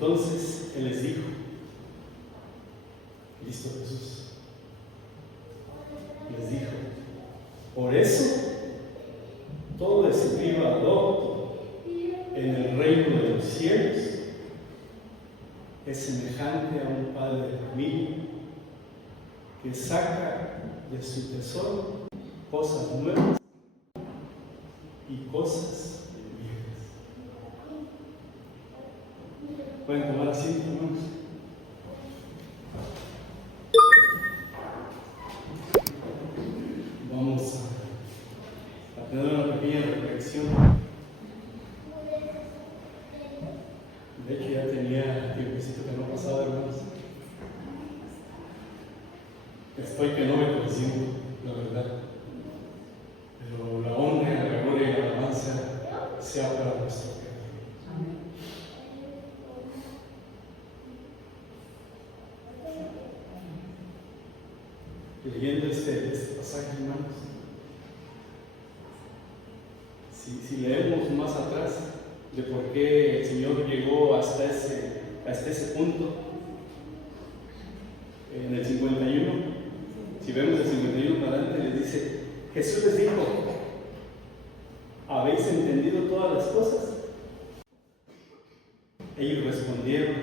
Entonces Él les dijo, Cristo Jesús, les dijo, por eso todo escriba docto en el reino de los cielos es semejante a un padre de familia que saca de su tesoro cosas nuevas y cosas viejas. Pueden tomar asiento, hermanos. Vamos a tener una pequeña reflexión. De hecho, ya tenía tiempecito que no pasaba, hermanos. Estoy que no me consigo, la verdad. Pero la honra, la gloria y la alabanza sea para nuestro Creador. Leyendo este pasaje, hermanos, si leemos más atrás de por qué el Señor llegó hasta ese punto, en el 51, si vemos el 51 para adelante, les dice, Jesús les dijo, ¿habéis entendido todas las cosas? Ellos respondieron,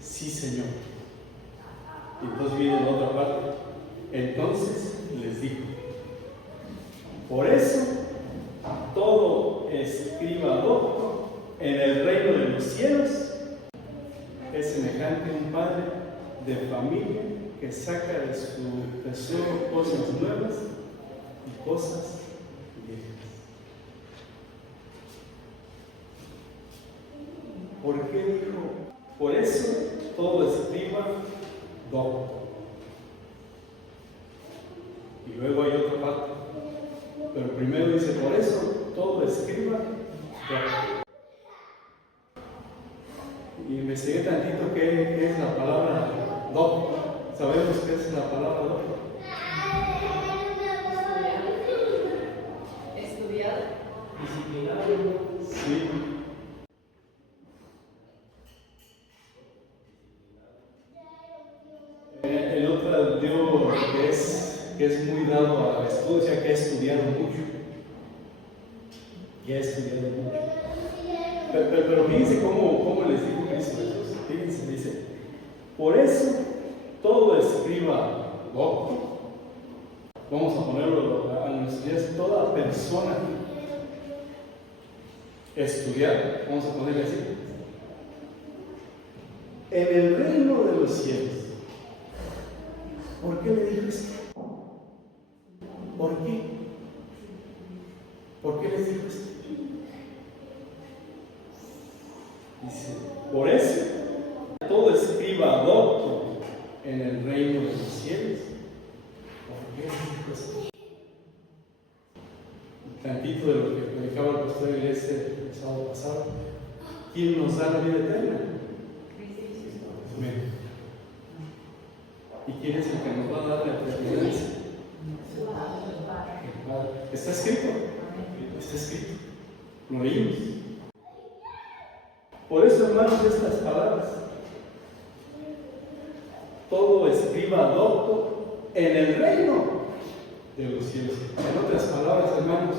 sí, Señor. Y entonces viene la otra parte. Entonces les dijo, por eso todo escriba docto en el reino de los cielos es semejante a un padre de familia que saca de su tesoro cosas nuevas y cosas viejas. ¿Por qué dijo? Por eso todo escriba docto. Y luego hay otra parte. Pero primero dice, por eso todo escriba docto. Y investigué tantito qué es la palabra docto. ¿Sabemos qué es la palabra docto? Estudiado. Sí. El otro dio que es muy dado al estudio, o sea, que ha estudiado mucho. Y ha estudiado mucho. Pero fíjense cómo les dijo Cristo Jesús. Fíjense, dice, por eso todo escriba docto. Vamos a ponerlo a nuestros días, toda persona estudiada, vamos a ponerle así, en el reino de los cielos. ¿Por qué le dijo esto? ¿Por qué? ¿Por qué les dijo esto? Dice, por eso todo escriba docto en el reino de los cielos. ¿Por qué les dijo esto? Tantito de lo que predicaba el pastor Iglesia el sábado pasado. ¿Quién nos da la vida eterna? Amén. ¿Y quién es el que nos va a dar la eternidad? El Padre. ¿Está escrito? Está escrito. Lo leímos. Por eso, hermanos, estas palabras. Todo escriba docto en el reino de los cielos. En otras palabras, hermanos,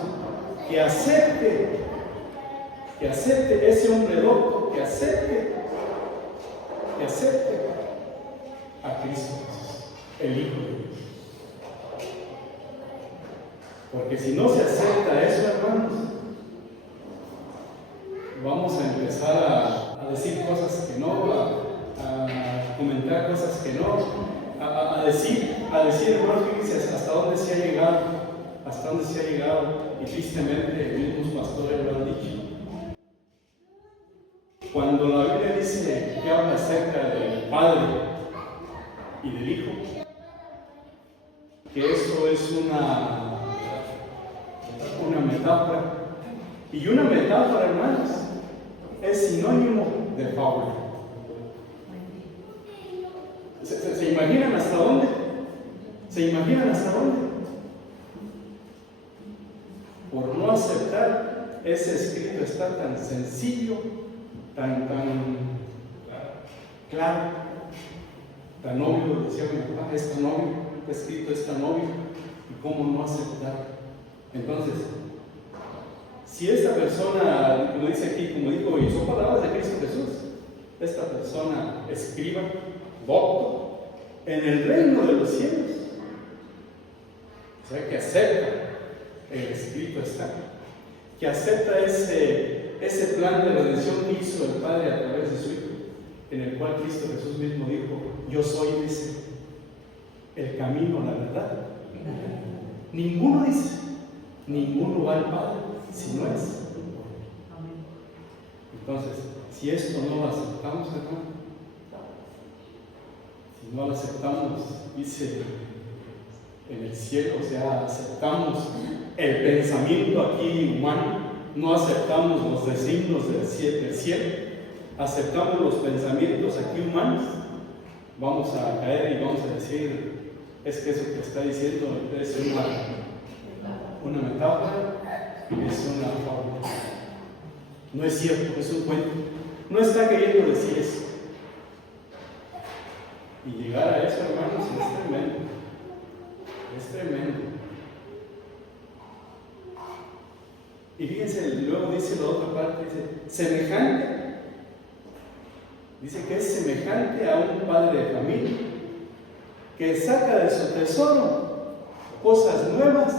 que acepte ese hombre docto, que acepte a Cristo Jesús, el Hijo de Dios. Porque si no se acepta eso, hermanos, vamos a empezar a decir cosas que no, a comentar cosas que no, a decir, hermanos, fíjense hasta dónde se ha llegado, y tristemente mismos pastores lo han dicho. Cuando la Biblia dice que habla acerca del Padre y del Hijo, que eso es una metáfora, y una metáfora, hermanos, es sinónimo de fábula. ¿Se imaginan hasta dónde? ¿Se imaginan hasta dónde? Por no aceptar ese escrito está tan sencillo, tan claro. Tan obvio, decía mi papá, es tan obvio, está escrito, es tan obvio, y cómo no aceptar. Entonces, si esta persona, como dice aquí, como dijo, y son palabras de Cristo Jesús, esta persona escriba, docto, en el reino de los cielos, o sea, que acepta el escrito está, que acepta ese plan de redención que hizo el Padre a través de su Hijo, en el cual Cristo Jesús mismo dijo, yo soy, dice, el camino, la verdad. Ninguno dice, ninguno va al Padre si no es. Entonces, si esto no lo aceptamos, hermano, si no lo aceptamos, dice en el cielo, o sea, aceptamos el pensamiento aquí humano, no aceptamos los designios del cielo, aceptamos los pensamientos aquí humanos, vamos a caer y vamos a decir, es que eso que está diciendo es una metáfora, es una fábula. No es cierto, es un cuento. No está queriendo decir eso. Y llegar a eso, hermanos, es tremendo. Es tremendo. Y fíjense, luego dice la otra parte, dice, semejante. Dice que es semejante a un padre de familia que saca de su tesoro cosas nuevas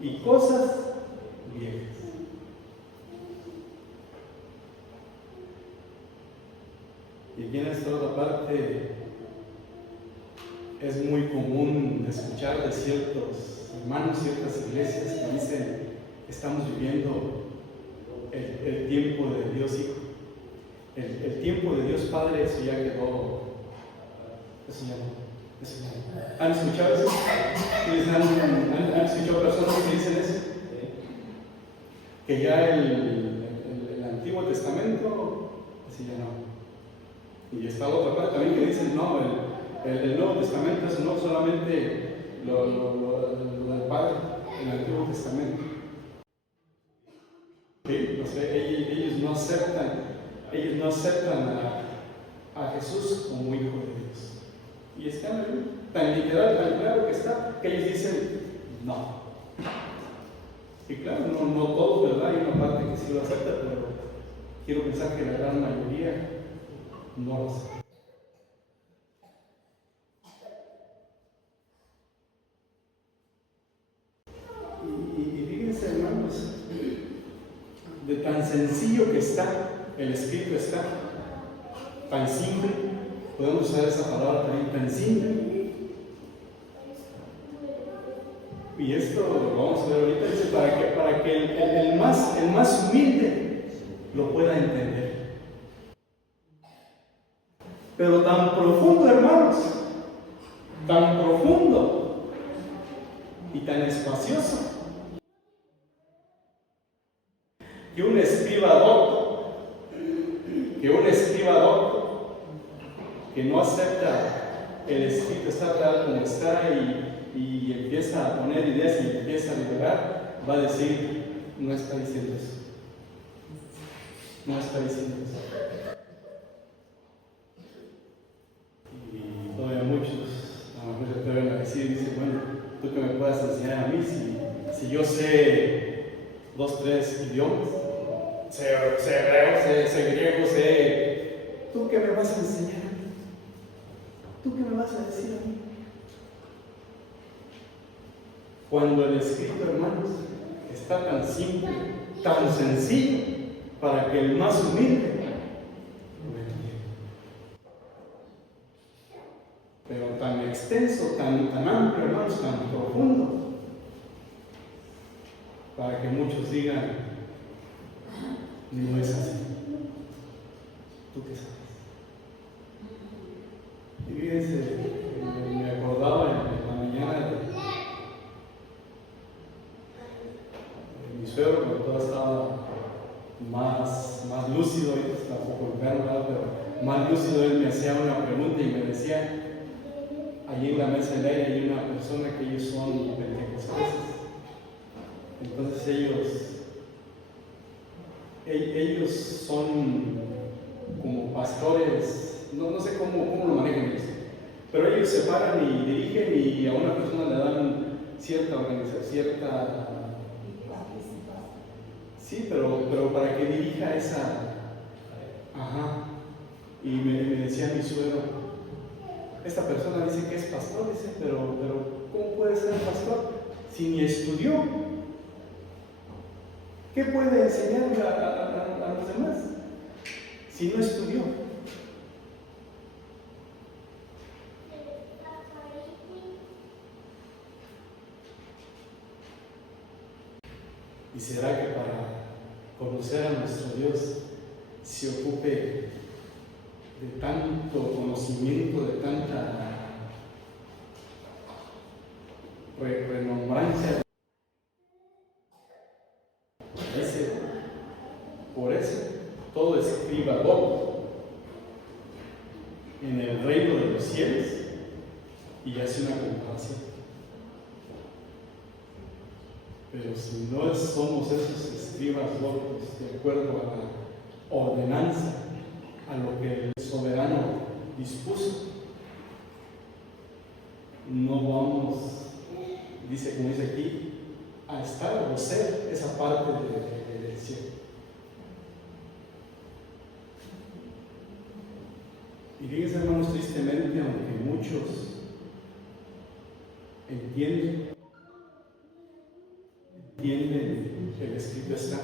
y cosas viejas. Y aquí en esta otra parte es muy común escuchar de ciertos hermanos, ciertas iglesias que dicen que estamos viviendo el tiempo de Dios Hijo. El tiempo de Dios Padre, eso ya quedó, eso ya no. ¿Han escuchado eso? ¿Han escuchado personas que dicen eso? Que ya el Antiguo Testamento, así ya no. Y está otra parte también que dicen, no, el Nuevo Testamento es no solamente lo del Padre, el Antiguo Testamento. ¿Sí? O sea, ellos no aceptan a Jesús como Hijo de Dios. Y está tan literal, tan claro que está, que ellos dicen, no. Y claro, no todos, ¿verdad? Hay una parte que sí lo acepta, pero quiero pensar que la gran mayoría no lo acepta. Y fíjense, hermanos, de tan sencillo que está, el escrito está, tan simple, podemos usar esa palabra también, tan simple. Y esto lo vamos a ver ahorita, dice, para que el más humilde lo pueda entender. Pero tan profundo, hermanos, tan profundo y tan espacioso, que un escriba docto, que no acepta el escrito está tal como está y empieza a poner ideas y empieza a liberar, va a decir, no está diciendo eso. No está diciendo eso. Y todavía muchos, a lo mejor te van a decir, dice, bueno, tú que me puedas enseñar a mí, si yo sé 2, 3 idiomas, sé hebreo, sé griego, sé, ¿tú qué me vas a enseñar a mí? ¿Tú qué me vas a decir a mí? Cuando el escrito, hermanos, está tan simple, tan sencillo, para que el más humilde lo entienda. Pero tan extenso, tan amplio, hermanos, tan profundo, para que muchos digan, no es así. ¿Tú qué sabes? Y fíjense, me acordaba en la mañana de mi suegro, cuando todo estaba más lúcido, y pues tampoco enfermo, pero más lúcido, él me hacía una pregunta y me decía, allí en la mesa del aire hay una persona que ellos son pentecostales. Entonces ellos son como pastores no sé cómo lo manejan ellos, pero ellos se paran y dirigen y a una persona le dan cierta organización, sí, pero para que dirija esa, ajá, y me decía mi suegro, esta persona dice que es pastor, dice, pero ¿cómo puede ser pastor si ni estudió? ¿Qué puede enseñar a los demás si no estudió? ¿Y será que para conocer a nuestro Dios se ocupe de tanto conocimiento, de tanta renombranza? Dice, por eso todo escriba docto en el reino de los cielos, y hace una comparación. Pero si no somos esos escribas doctos de acuerdo a la ordenanza, a lo que el soberano dispuso, no vamos, dice, como dice aquí, a estar o ser esa parte del cielo. Y fíjense, hermanos, tristemente, aunque muchos entienden que el escrito está.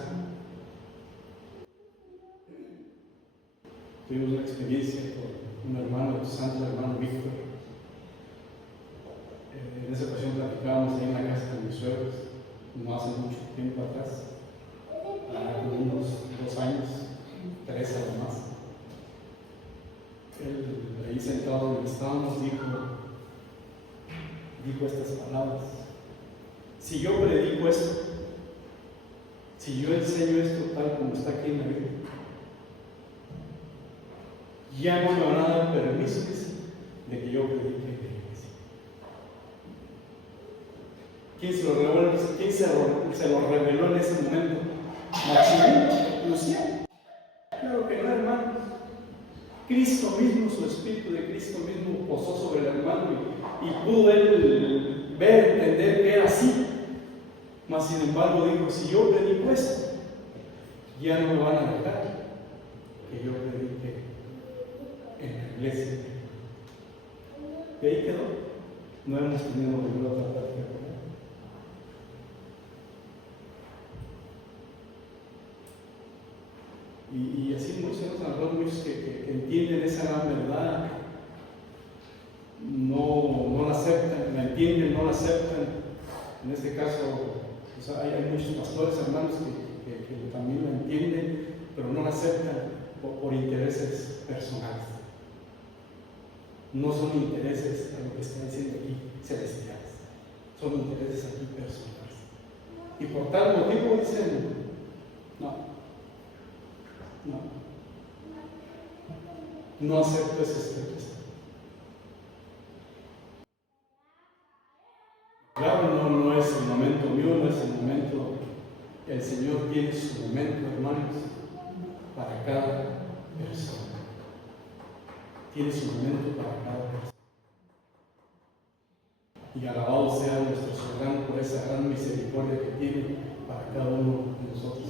Tuvimos una experiencia con un hermano, el santo hermano Víctor. En esa ocasión platicábamos ahí en la casa de mis suegros, no hace mucho tiempo atrás, como unos 2 años, 3 a lo más. Él, ahí sentado donde estábamos, dijo estas palabras: si yo predico esto, si yo enseño esto tal como está aquí en la Biblia, ya no me van a dar permiso de que yo predique en la iglesia. ¿Quién se lo reveló en ese momento? Maximiliano, Lucía. Claro que no, hermano. Cristo mismo, su Espíritu de Cristo mismo posó sobre el hermano y pudo él ver, entender que era así. Mas sin embargo dijo, si yo predico esto, ya no me van a dejar que yo predique en la iglesia. Y ahí quedó. No hemos tenido ninguna otra práctica con él. Y así muchos que entienden esa gran verdad, no la aceptan, la entienden, no la aceptan. En este caso, hay muchos pastores, hermanos, que también la entienden, pero no la aceptan por intereses personales. No son intereses, a lo que está diciendo aquí, celestiales. Son intereses aquí personales. Y por tal motivo dicen, no acepto ese espíritu. Claro, no es el momento mío, no es el momento. El Señor tiene su momento, hermanos, para cada persona. Tiene su momento para cada persona. Y alabado sea nuestro soberano por esa gran misericordia que tiene para cada uno de nosotros.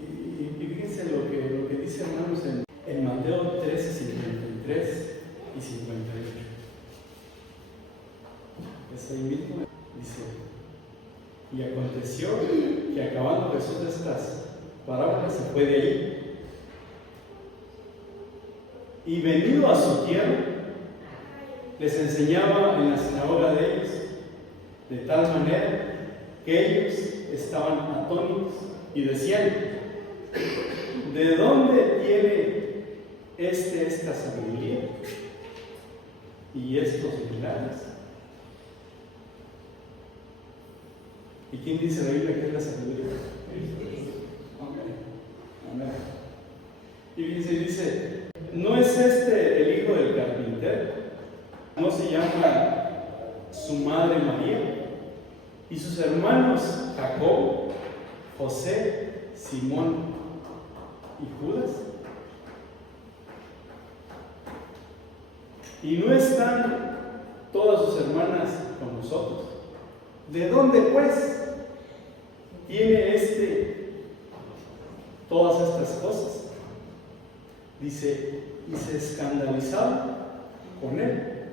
Y fíjense lo que dice, hermanos, en Mateo 13, 53 y 58. Es ahí mismo, dice: y aconteció que acabando Jesús de estas parábolas se fue de ahí, y venido a su tierra, les enseñaba en la sinagoga de ellos, de tal manera que ellos estaban atónitos y decían: ¿de dónde tiene esta sabiduría y estos milagros? ¿Y quién dice la Biblia que es la sabiduría? Amén. Y dice, ¿no es este el hijo del carpintero? ¿No se llama su madre María? ¿Y sus hermanos Jacobo, José, Simón y Judas. Y no están todas sus hermanas con nosotros. ¿De dónde pues tiene todas estas cosas? Dice, y se escandalizaban con él.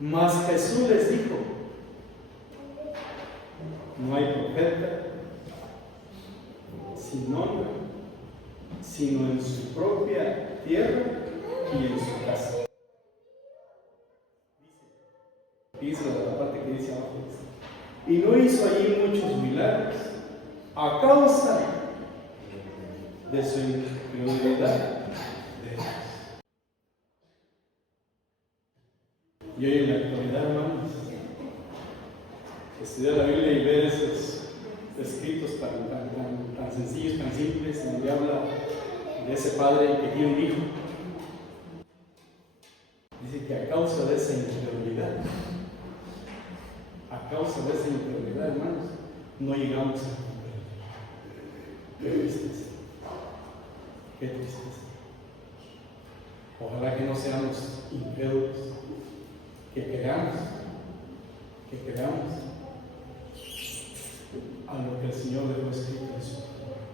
Mas Jesús les dijo, no hay profeta sin nombre, sino en su propia tierra y en su casa. Dice la parte que dice abajo. Y no hizo allí muchos milagros a causa de su incredulidad. Y hoy en la actualidad, hermanos, estudiar la Biblia y ver esos escritos tan sencillos, tan simples, donde habla de ese padre que tiene un hijo. Dice que a causa de esa incredulidad, hermanos, no llegamos a comprender. Qué tristeza. Qué tristeza. Ojalá que no seamos incrédulos, que creamos a lo que el Señor dejó escrito en su palabra.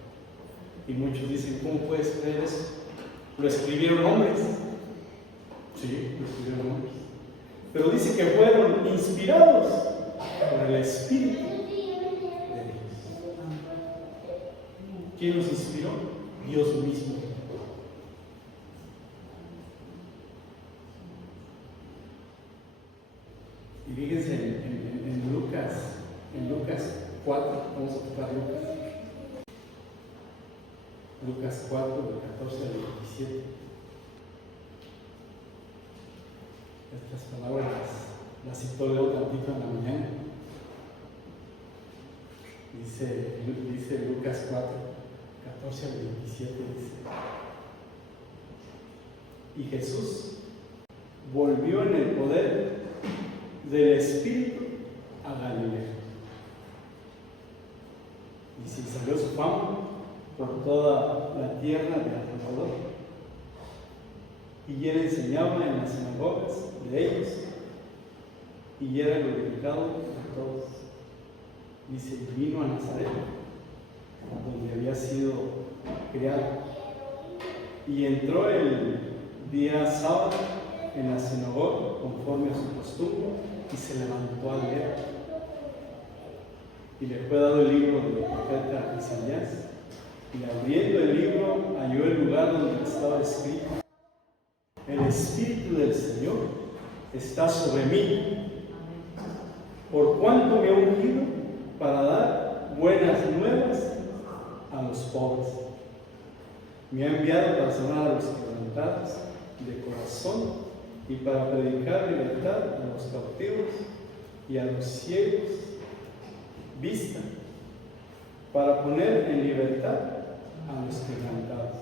Y muchos dicen, ¿cómo puedes creer eso? ¿Lo escribieron hombres? Sí, lo escribieron hombres. Pero dice que fueron inspirados por el Espíritu de Dios. ¿Quién los inspiró? Dios mismo. Y fíjense en Lucas 4, vamos a buscar Lucas 4, del 14 al 27. Estas palabras las citó Leo tantito en la mañana. Dice Lucas 4, 14 al 27, dice: y Jesús volvió en el poder del Espíritu a Galilea. Y se salió su fama por toda la tierra de alrededor. Y él enseñaba en las sinagogas de ellos y era glorificado por todos. Dice, vino a Nazaret, donde había sido criado, y entró el día sábado en la sinagoga conforme a su costumbre y se levantó a leer. Y le fue dado el libro del profeta Isaías, y abriendo el libro halló el lugar donde estaba escrito: el Espíritu del Señor está sobre mí, por cuanto me ha ungido para dar buenas nuevas a los pobres. Me ha enviado para sanar a los quebrantados de corazón y para predicar libertad a los cautivos y a los ciegos vista, para poner en libertad a los quebrantados,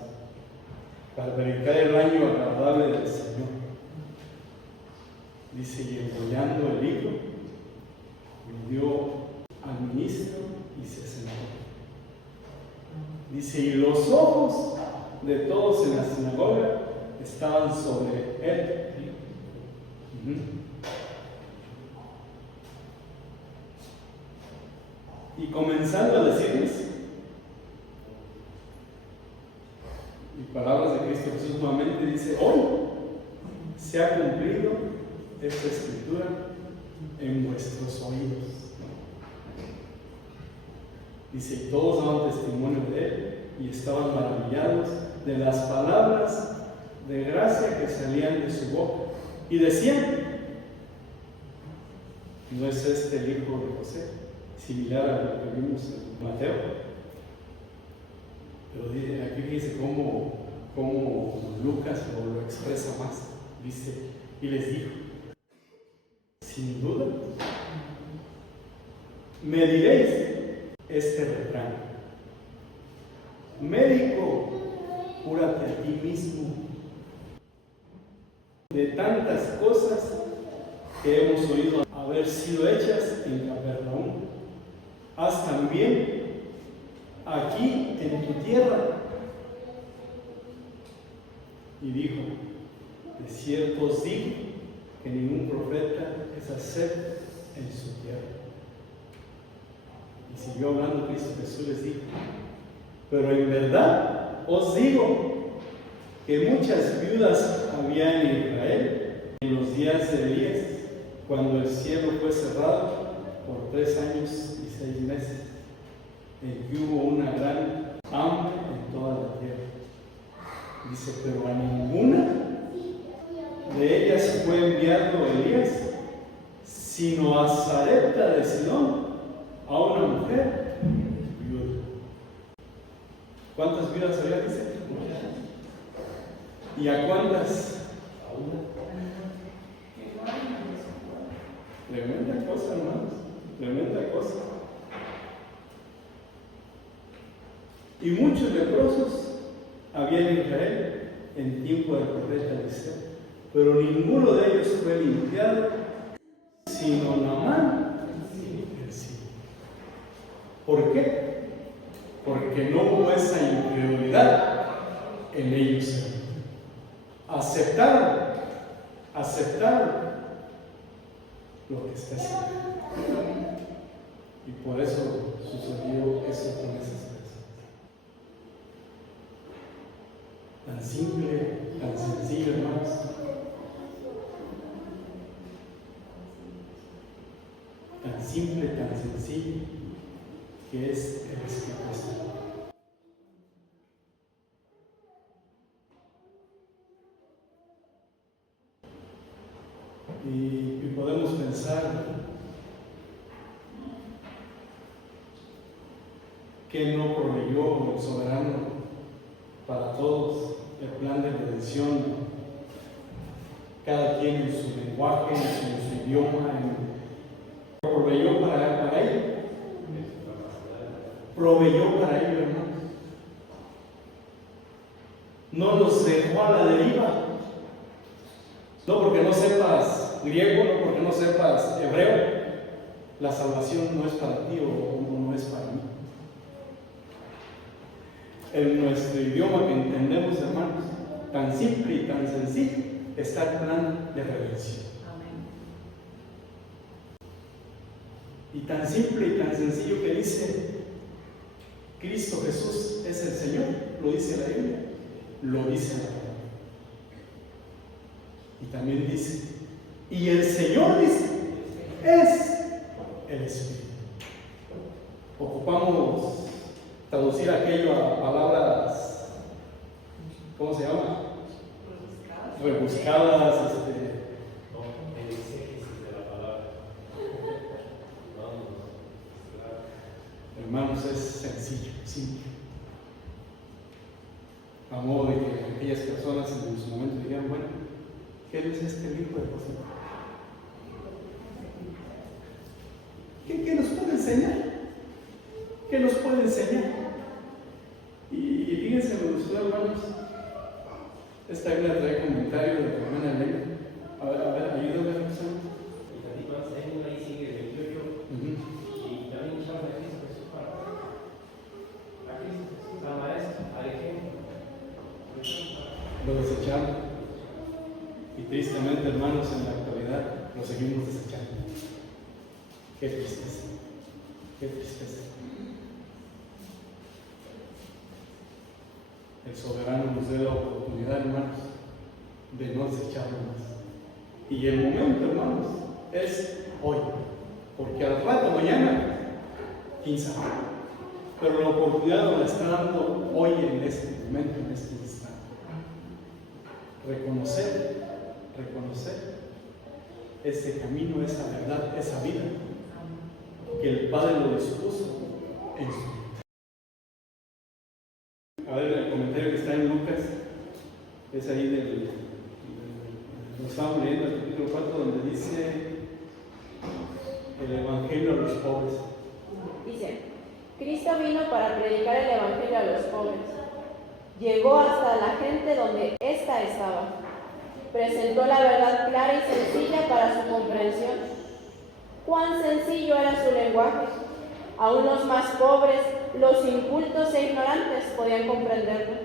para predicar el año agradable del Señor. Dice, y enrollando el libro, lo dio al ministro y se sentó. Dice, y los ojos de todos en la sinagoga estaban sobre él. Y comenzando a decirles, y palabras de Cristo Jesús nuevamente dice, hoy se ha cumplido esta escritura en vuestros oídos. Dice, y todos daban testimonio de él y estaban maravillados de las palabras de gracia que salían de su boca. Y decían, ¿no es este el hijo de José? Similar a lo que vimos en Mateo. Pero aquí fíjense cómo Lucas lo expresa más. Dice, y les dijo, sin duda, me diréis este refrán: médico, cúrate a ti mismo. De tantas cosas que hemos oído haber sido hechas en Capernaum, haz también aquí en tu tierra. Y dijo, de cierto os digo que ningún profeta es acepto en su tierra. Y siguió hablando Cristo Jesús, les dijo, pero en verdad os digo que muchas viudas había en Israel en los días de Elías, cuando el cielo fue cerrado por 3 años y 6 meses, en que hubo una gran hambre en toda la tierra. Dice, pero a ninguna de ellas fue enviado Elías, sino a Sarepta de Sidón, a una mujer viuda. ¿Cuántas viudas había? Dice. ¿Y a cuántas? A una. Tremenda cosa, hermanos. Tremenda cosa. Y muchos leprosos había en Israel en tiempo del profeta Eliseo, pero ninguno de ellos fue limpiado, sino Naamán el sirio. ¿Por qué? Porque no hubo esa incredulidad en ellos. Aceptaron lo que está escrito. Y por eso sucedió eso con esas personas. Tan simple, tan sencillo, hermanos. Tan simple, tan sencillo, que es el Espíritu Santo. Y podemos pensar que no proveyó el soberano para todos el plan de redención, cada quien en su lenguaje, en su idioma, proveyó para ello. Proveyó para ello, hermanos. No los dejó a la deriva. No porque no sepas griego, no porque no sepas hebreo, la salvación no es para ti o no es para mí. En nuestro idioma que entendemos, hermanos, tan simple y tan sencillo, está el plan de redención. Y tan simple y tan sencillo que dice, Cristo Jesús es el Señor, lo dice la Biblia, lo dice la palabra. Y también dice, y el Señor dice, es el Espíritu. Ocupamos traducir aquello a palabras, ¿cómo se llama? Rebuscadas, hermanos, es sencillo, simple. A modo de que aquellas personas en su momento digan, bueno, ¿qué es este libro de José? ¿Qué nos puede enseñar? ¿Qué nos puede enseñar? Y fíjense, me gustó, hermanos, esta Biblia trae comentario de la hermana Elena. A ver, ayúdame a ver. Ahí sigue el 28. Y también echamos a Cristo Jesús para Cristo Jesús, la maestra, al ejemplo. Lo desechamos. Y tristemente, hermanos, en la actualidad lo seguimos desechando. Qué tristeza. Qué tristeza. El soberano nos dé la oportunidad, hermanos, de no desecharlo más. Y el momento, hermanos, es hoy. Porque al rato, mañana, quién sabe. Pero la oportunidad nos la está dando hoy, en este momento, en este instante. Reconocer ese camino, esa verdad, esa vida que el Padre lo dispuso en su vida. A ver, el comentario que está en Lucas es ahí lo estamos leyendo, el capítulo 4, donde dice el Evangelio a los pobres. Dice, Cristo vino para predicar el Evangelio a los pobres. Llegó hasta la gente donde ésta estaba. Presentó la verdad clara y sencilla para su comprensión. Cuán sencillo era su lenguaje. Aún los más pobres los incultos e ignorantes podían comprenderlo.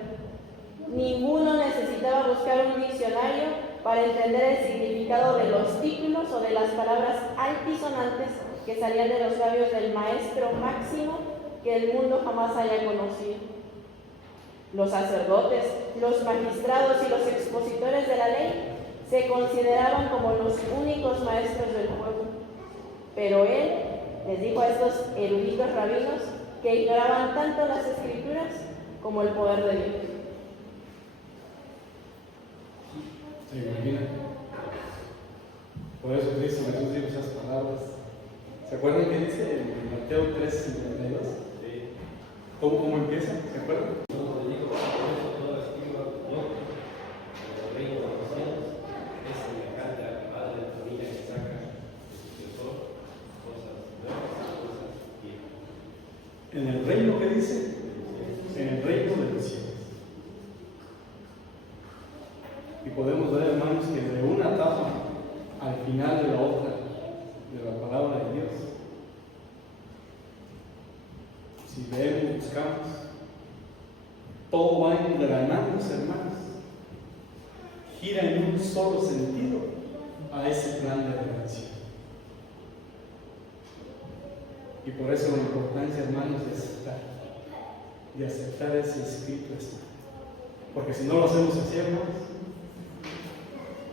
Ninguno necesitaba buscar un diccionario para entender el significado de los títulos o de las palabras altisonantes que salían de los labios del maestro máximo que el mundo jamás haya conocido. Los sacerdotes, los magistrados y los expositores de la ley se consideraban como los únicos maestros del pueblo. Pero él les dijo a estos eruditos rabinos que ignoraban tanto las escrituras como el poder de Dios. ¿Se imagina? Por eso Cristo Jesús dijo esas palabras. ¿Se acuerdan qué dice en Mateo 3:52? Sí. ¿Cómo empieza? ¿Se acuerdan? Entonces digo, toda escriba nota, el reino de los cielos es semejante a la madre de familia que saca de su tesoro cosas nuevas y cosas viejas. En el reino, ¿qué dice? En el reino de los cielos. Y podemos ver, hermanos, que de una etapa al final de la otra, de la palabra de Dios, si vemos, buscamos, todo va engranándose, hermanos, gira en un solo sentido a ese plan de redención. Y por eso la importancia, hermanos, de aceptar ese escrito está. Porque si no lo hacemos así, hermanos,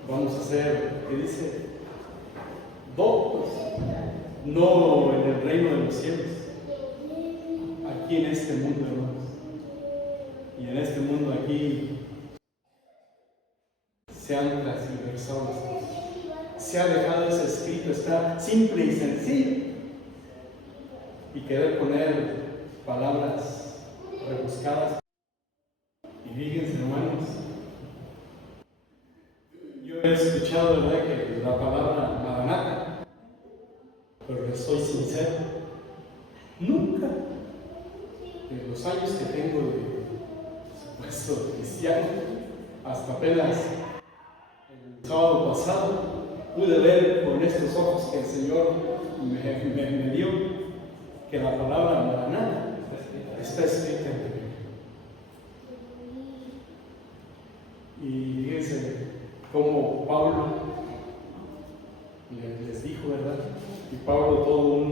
vamos a ser, ¿qué dice? Doctos, no en el reino de los cielos, aquí en este mundo, hermanos. Y en este mundo aquí se han transversado las cosas, se ha dejado ese escrito, está simple y sencillo, y querer poner palabras rebuscadas. Y fíjense, hermanos, yo he escuchado, ¿verdad?, que la palabra Maranatha, pero les soy sincero, nunca, en los años que tengo de supuesto cristiano, hasta apenas el sábado pasado, pude ver con estos ojos que el Señor me dio, que la palabra Maranatha está escrita en la Biblia. Y fíjense cómo Pablo les dijo, ¿verdad? Y Pablo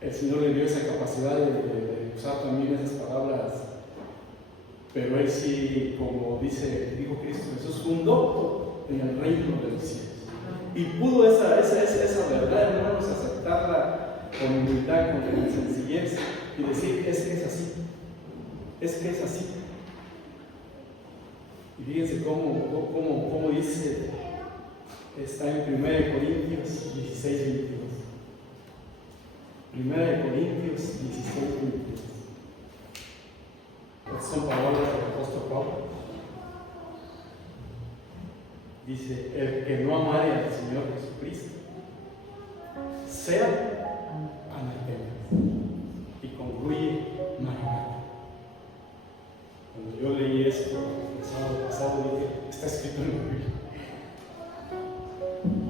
el Señor le dio esa capacidad de usar también esas palabras, pero él sí, como dijo Cristo Jesús, fue un doctor en el reino de los cielos. Y pudo esa verdad, hermanos, aceptarla con humildad, con sencillez y decir, es que es así, es que es así. Y fíjense cómo dice, está en 1 Corintios 16, 22. 1 Corintios 16, 22. Estas son palabras del apóstol Pablo. Dice, el que no amare al Señor Jesucristo, sea anatema. Y concluye Maranatha. Cuando yo leí esto el sábado pasado, dije, está escrito en la Biblia.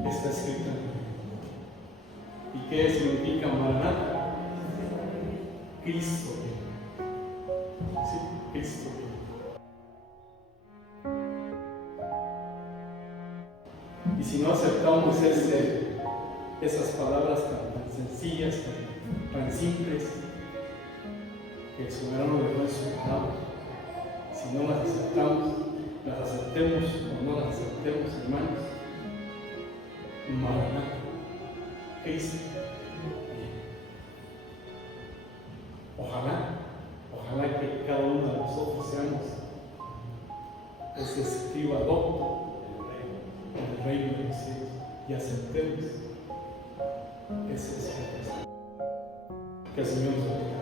Está escrito en la Biblia. ¿Y qué significa Maranatha? Cristo viene. Sí, Cristo viene. Y si no aceptamos esas palabras tan sencillas, tan simples, que el soberano dejó en su palabra, si no las aceptamos, las aceptemos o no las aceptemos, hermanos, Maranatha, Cristo viene. Ojalá que cada uno de nosotros seamos ese escriba docto en el reino de los cielos y aceptemos ese escrito. Que el Señor nos bendiga.